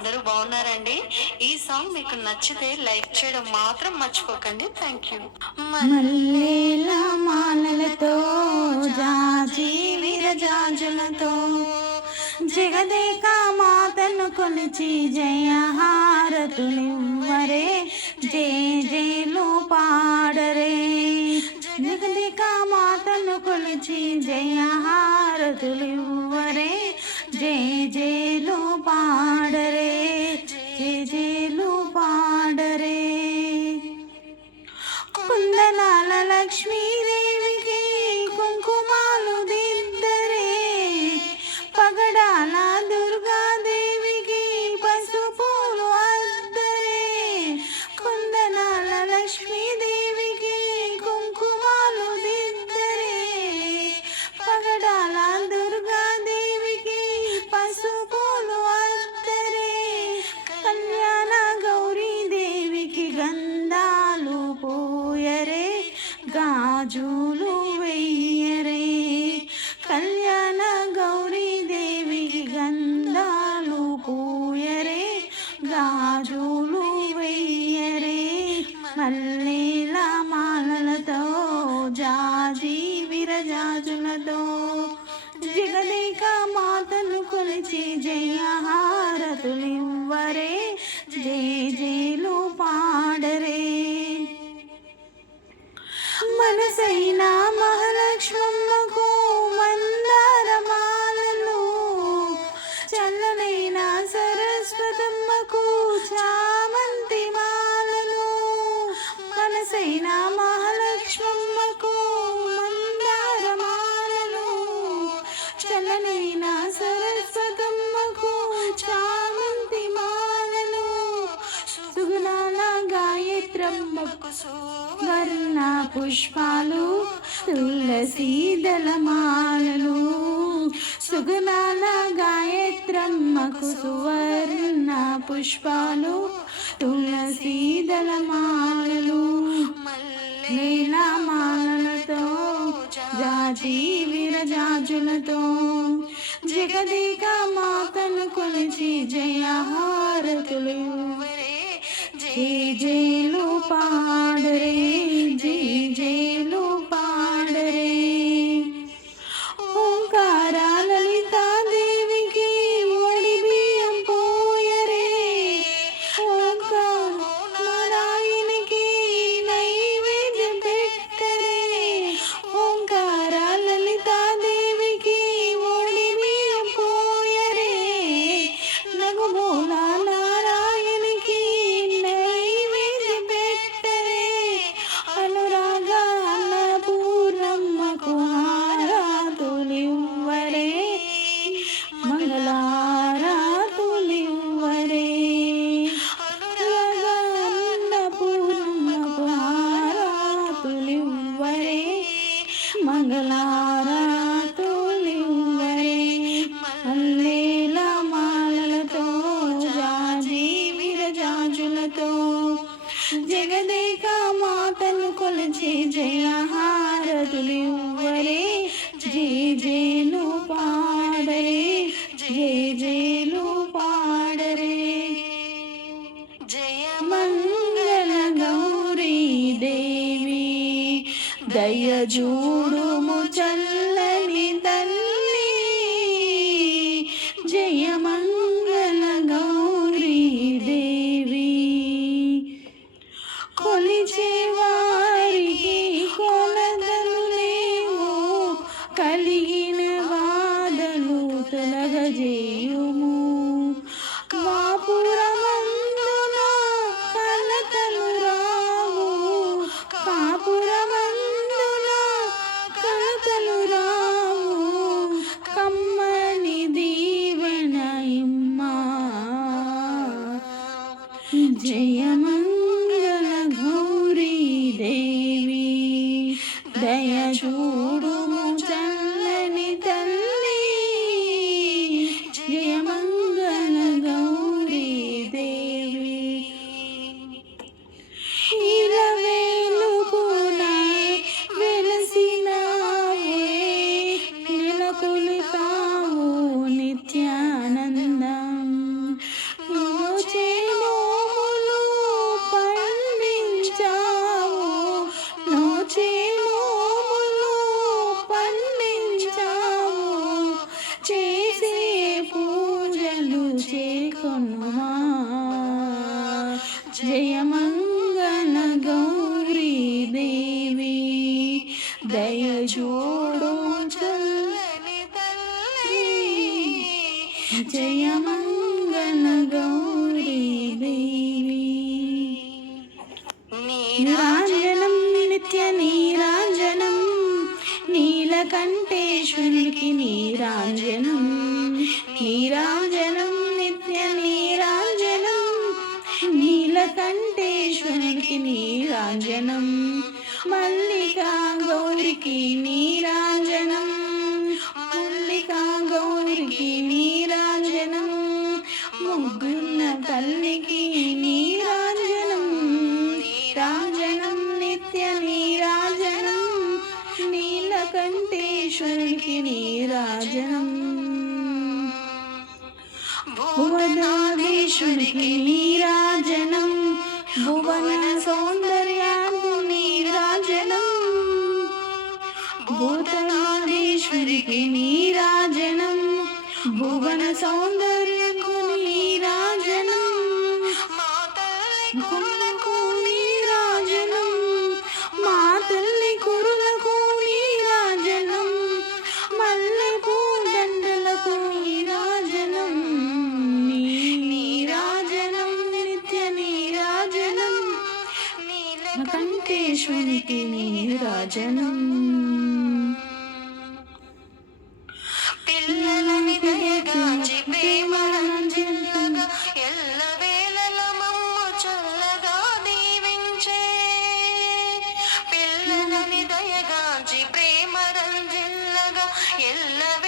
అందరూ బాగున్నారండి. ఈ సాంగ్ మీకు నచ్చితే లైక్ చేయడం మాత్రం మర్చిపోకండి. థ్యాంక్ యూ మాలలతో జాజీ విరజాజులతో జగదేక మాతను కొలిచి జయ హారతులివ్వరే జే జయలు పాడరే జగదేక మాతను కొలిచి జయ హారతులివ్వరే జే జయలు పాడరే జయ హారతులే వర్ణ పుష్పాలు తులసి దళమాలలు సుగుణాల గాయత్రమ్మకు సువర్ణ పుష్పాలు తులసి దళమాలలు నీలమాలలతో జాజీ విరజాజులతో జగదీక మాతను కొలిచి జయహారతులు ಜಿ ಜೇಲು ಪಾಡ್ರೆ ಜಿ ಜೇಲು மங்கள rádio. ചൂടും ജയമംഗന ഗൗരി ദേവി നീരാഞ്ജനം നിത്യ നീരാഞ്ജനം നീലകണ്ഠേശ്വരിക്ക് നീരാഞ്ജനം. നീരാഞ്ജനം നിത്യ നീരാഞ്ജനം നീലകണ്ഠേശ്വരിക്ക് നീരാഞ്ജനം. మల్లికా గౌరికి నీరాంజనం. మల్లికా గౌరికి నీరాంజనం. ముగ్గున్న తల్లికి నీరాంజనం. నీరాంజనం నిత్య నీరాజనం. నీలకంఠేశ్వరికి నీరాజనం. భువనాధీశ్వరికి నీరాజనం. భువన రాజేశ్వరికి నీరాజనం భువన సౌందర్యకు నీరాజనం మాతలకు నీరాజనం మాతల్ని కురులకు నీరాజనం మల్లెపూ దండలకు నీరాజనం నీరాజనం నిత్య నీరాజనం కంటేశ్వరికి నీరాజనం. செல்ல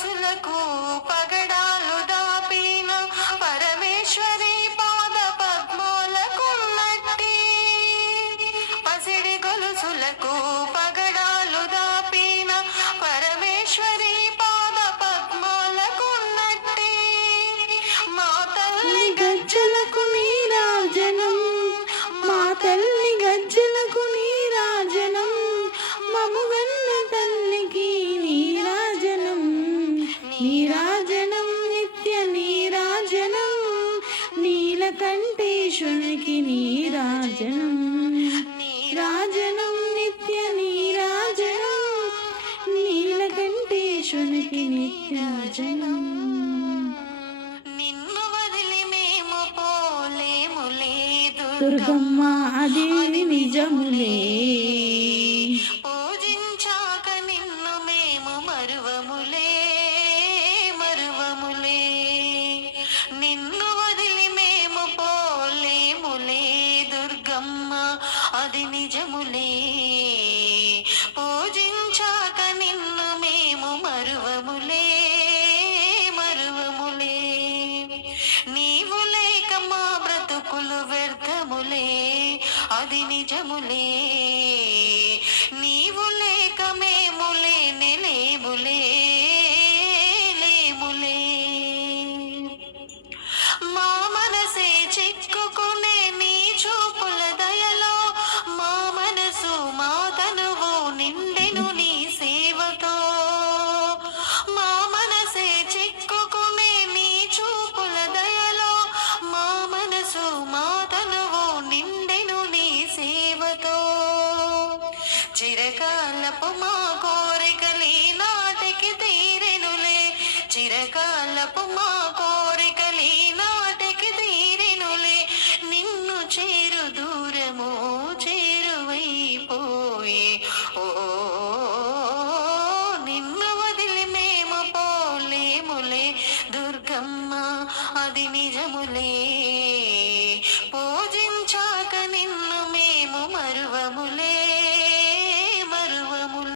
మనసులకు పగడాలు దాపిన పరమేశ్వరి పాద పద్మోలకున్నట్టి పసిడి గొలుసులకు దుర్గమ్మ అది నిజములే. పూజించాక నిన్ను మేము మరువములే మరువములే. నిన్ను వదిలి మేము పోలేములే దుర్గమ్మ అది నిజములే. మా కోరికలీ నాటికి తీరెనులే. చిరకాలపు మా కోరికలీ నాటికి తీరెనులే. నిన్ను చేరుదు